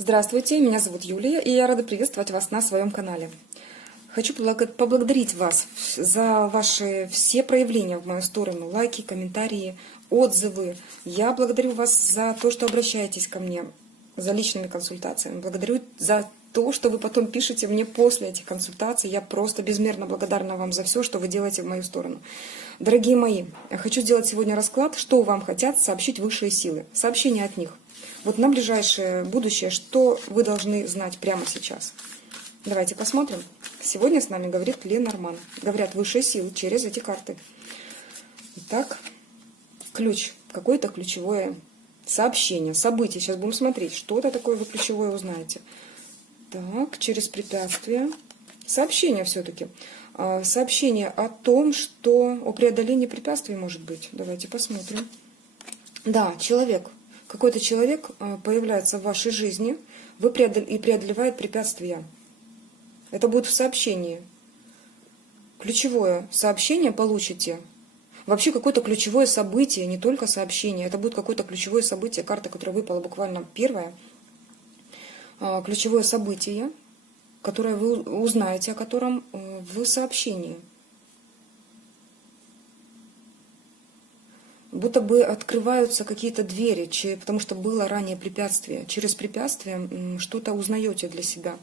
Здравствуйте, меня зовут Юлия, и я рада приветствовать вас на своем канале. Хочу поблагодарить вас за ваши все проявления в мою сторону, лайки, комментарии, отзывы. Я благодарю вас за то, что обращаетесь ко мне за личными консультациями. Благодарю за то, что вы потом пишете мне после этих консультаций. Я просто безмерно благодарна вам за все, что вы делаете в мою сторону. Дорогие мои, я хочу сделать сегодня расклад, что вам хотят сообщить высшие силы. Сообщение от них. Вот на ближайшее будущее, что вы должны знать прямо сейчас. Давайте посмотрим. Сегодня с нами говорит Ленорман. Говорят высшие силы через эти карты. Итак, ключ. Какое-то ключевое сообщение, событие. Сейчас будем смотреть, что это такое вы ключевое узнаете. Так, через препятствия. Сообщение все-таки. Сообщение о том, что о преодолении препятствий может быть. Давайте посмотрим. Да, человек. Какой-то человек появляется в вашей жизни и преодолевает препятствия. Это будет в сообщении. Ключевое сообщение получите. Вообще какое-то ключевое событие, не только сообщение. Это будет какое-то ключевое событие. Карта, которая выпала буквально первая. Ключевое событие, которое вы узнаете, о котором в сообщении. Будто бы открываются какие-то двери, потому что было ранее препятствие. Через препятствие что-то узнаете для себя.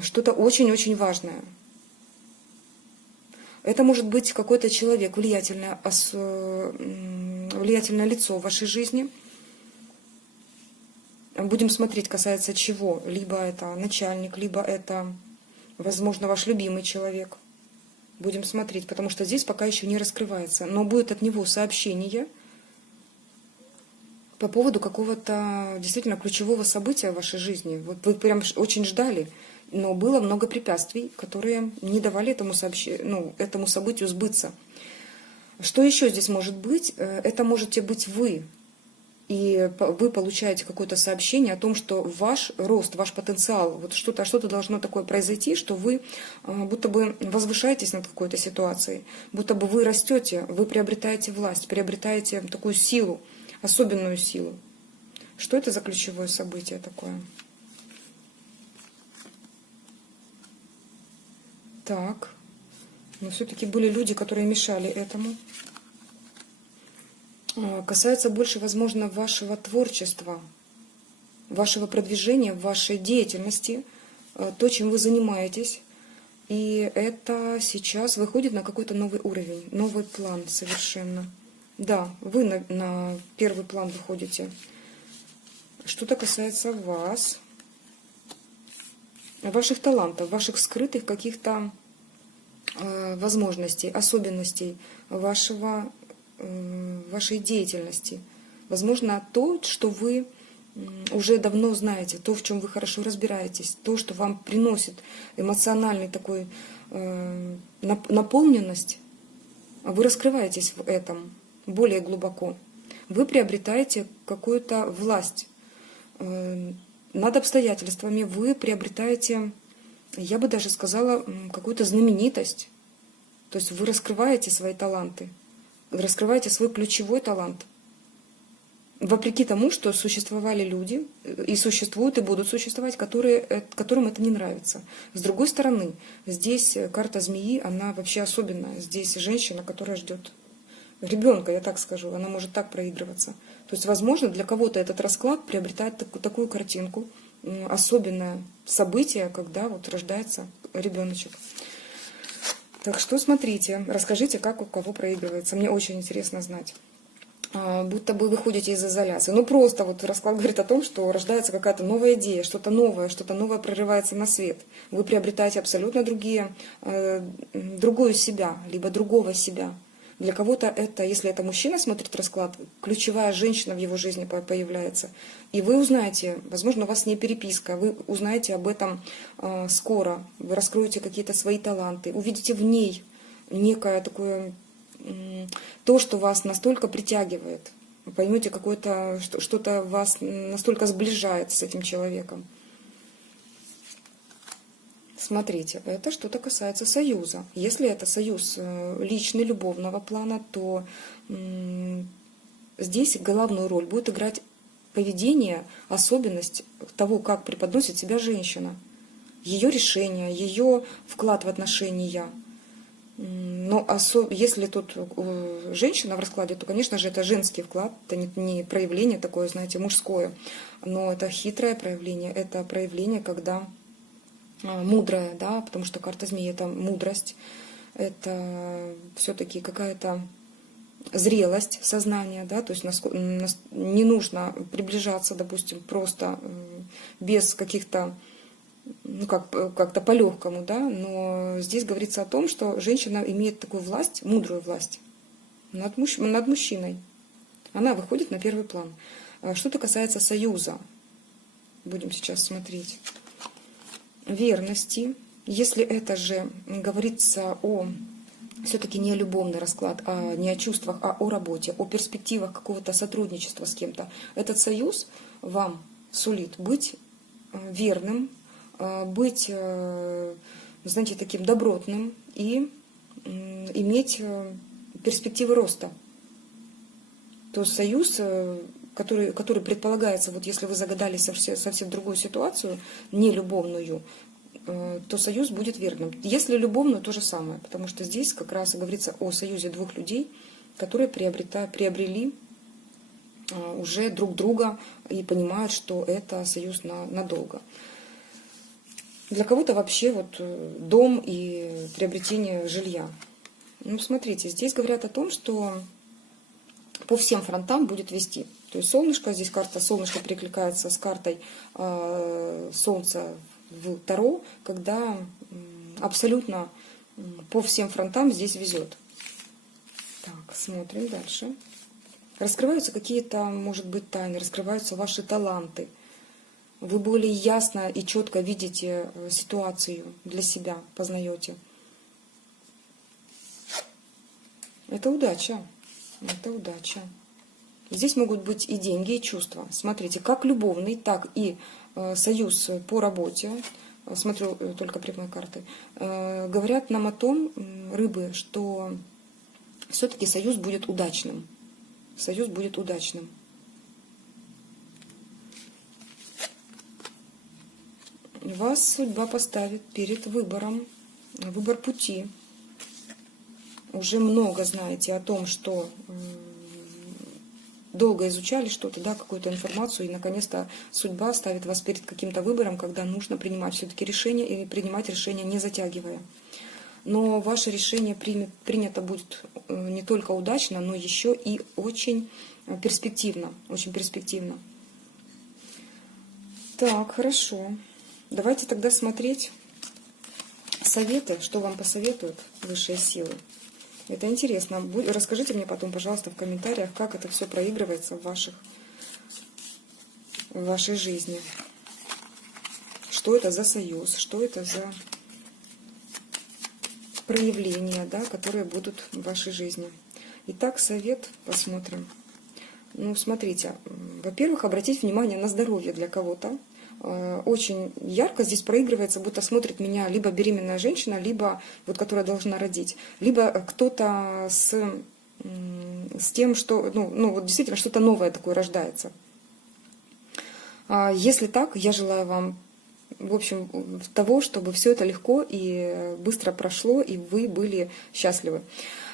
Что-то очень-очень важное. Это может быть какой-то человек, влиятельное лицо в вашей жизни. Будем смотреть, касается чего. Либо это начальник, либо это, возможно, ваш любимый человек. Будем смотреть, потому что здесь пока еще не раскрывается. Но будет от него сообщение по поводу какого-то действительно ключевого события в вашей жизни. Вот вы прям очень ждали, но было много препятствий, которые не давали этому событию сбыться. Что еще здесь может быть? Это можете быть вы. И вы получаете какое-то сообщение о том, что ваш рост, ваш потенциал, вот что-то должно такое произойти, что вы будто бы возвышаетесь над какой-то ситуацией, будто бы вы растете, вы приобретаете власть, приобретаете такую силу, особенную силу. Что это за ключевое событие такое? Так, но все-таки были люди, которые мешали этому. Касается больше, возможно, вашего творчества, вашего продвижения, вашей деятельности, то, чем вы занимаетесь. И это сейчас выходит на какой-то новый уровень, новый план совершенно. Да, вы на первый план выходите. Что-то касается вас, ваших талантов, ваших скрытых каких-то возможностей, особенностей вашей деятельности. Возможно, то, что вы уже давно знаете, то, в чем вы хорошо разбираетесь, то, что вам приносит эмоциональный такой наполненность, вы раскрываетесь в этом более глубоко. Вы приобретаете какую-то власть над обстоятельствами, вы приобретаете, я бы даже сказала, какую-то знаменитость. То есть вы раскрываете свои таланты. Раскрываете свой ключевой талант. Вопреки тому, что существовали люди, и существуют, и будут существовать, которым это не нравится. С другой стороны, здесь карта змеи, она вообще особенная. Здесь женщина, которая ждет ребенка, я так скажу, она может так проигрываться. То есть, возможно, для кого-то этот расклад приобретает такую картинку, особенное событие, когда вот рождается ребеночек. Так что смотрите, расскажите, как у кого проигрывается. Мне очень интересно знать. Будто бы вы ходите из изоляции. Ну просто вот расклад говорит о том, что рождается какая-то новая идея, что-то новое прорывается на свет. Вы приобретаете абсолютно другую себя, либо другого себя. Для кого-то это, если это мужчина смотрит расклад, ключевая женщина в его жизни появляется. И вы узнаете, возможно, у вас не переписка, вы узнаете об этом скоро, вы раскроете какие-то свои таланты, увидите в ней некое такое, то, что вас настолько притягивает. Вы поймете, что-то вас настолько сближает с этим человеком. Смотрите, это что-то касается союза. Если это союз личный, любовного плана, то здесь главную роль будет играть поведение, особенность того, как преподносит себя женщина. Ее решение, ее вклад в отношения. Но если тут женщина в раскладе, то, конечно же, это женский вклад, это не проявление такое, знаете, мужское, но это хитрое проявление, это проявление, когда мудрое, да, потому что карта змеи — это мудрость, это все-таки какая-то зрелость сознания, да, то есть не нужно приближаться, допустим, просто без каких-то, ну, как-то по-легкому, да, но здесь говорится о том, что женщина имеет такую власть, мудрую власть над мужчиной. Она выходит на первый план. Что-то касается союза, будем сейчас смотреть. Верности. Если это же говорится все-таки не о любовный расклад, а не о чувствах, а о работе, о перспективах какого-то сотрудничества с кем-то, этот союз вам сулит быть верным, быть, знаете, таким добротным и иметь перспективы роста. То есть союз, который предполагается, вот если вы загадали совсем другую ситуацию, не любовную, то союз будет верным. Если любовную, то же самое, потому что здесь как раз и говорится о союзе двух людей, которые приобрели уже друг друга и понимают, что это союз надолго. Для кого-то вообще вот дом и приобретение жилья. Ну, смотрите, здесь говорят о том, что по всем фронтам будет вести. То есть солнышко, здесь карта солнышко перекликается с картой солнца в Таро, когда абсолютно по всем фронтам здесь везет. Так, смотрим дальше. Раскрываются какие-то, может быть, тайны, раскрываются ваши таланты. Вы более ясно и четко видите ситуацию для себя, познаете. Это удача. Это удача. Здесь могут быть и деньги, и чувства. Смотрите, как любовный, так и союз по работе. Смотрю только прямые карты. Говорят нам о том, рыбы, что все-таки союз будет удачным. Союз будет удачным. Вас судьба поставит перед выбором, выбор пути. Уже много знаете о том, что долго изучали что-то, да, какую-то информацию, и наконец-то судьба ставит вас перед каким-то выбором, когда нужно принимать все-таки решение, и принимать решение не затягивая. Но ваше решение принято будет не только удачно, но еще и очень перспективно. Очень перспективно. Так, хорошо. Давайте тогда смотреть советы, что вам посоветуют высшие силы. Это интересно. Расскажите мне потом, пожалуйста, в комментариях, как это все проигрывается в вашей жизни. Что это за союз, что это за проявления, да, которые будут в вашей жизни. Итак, совет посмотрим. Ну, смотрите. Во-первых, обратить внимание на здоровье для кого-то. Очень ярко здесь проигрывается, будто смотрит меня либо беременная женщина, либо вот которая должна родить, либо кто-то с тем, что ну вот действительно что-то новое такое рождается. Если так, я желаю вам, в общем, того, чтобы все это легко и быстро прошло, и вы были счастливы.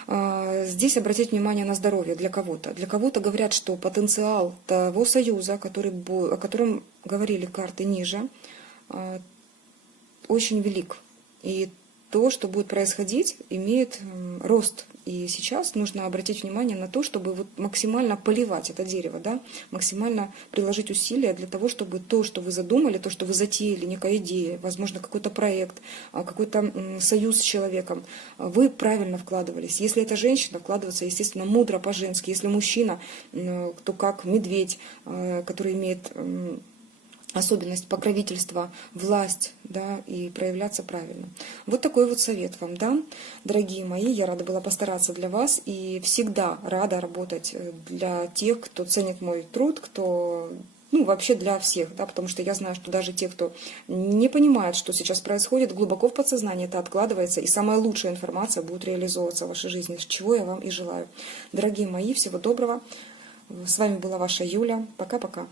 Здесь обратить внимание на здоровье для кого-то. Для кого-то говорят, что потенциал того союза, о котором говорили карты ниже, очень велик. И то, что будет происходить, имеет рост. И сейчас нужно обратить внимание на то, чтобы вот максимально поливать это дерево, да? Максимально приложить усилия для того, чтобы то, что вы задумали, то, что вы затеяли, некая идея, возможно, какой-то проект, какой-то союз с человеком, вы правильно вкладывались. Если это женщина, вкладываться, естественно, мудро по-женски. Если мужчина, то как медведь, который имеет особенность покровительства, власть, да, и проявляться правильно. Вот такой вот совет вам дам, дорогие мои. Я рада была постараться для вас и всегда рада работать для тех, кто ценит мой труд, кто, ну, вообще для всех, да, потому что я знаю, что даже те, кто не понимает, что сейчас происходит, глубоко в подсознании это откладывается, и самая лучшая информация будет реализовываться в вашей жизни, чего я вам и желаю. Дорогие мои, всего доброго. С вами была ваша Юля. Пока-пока.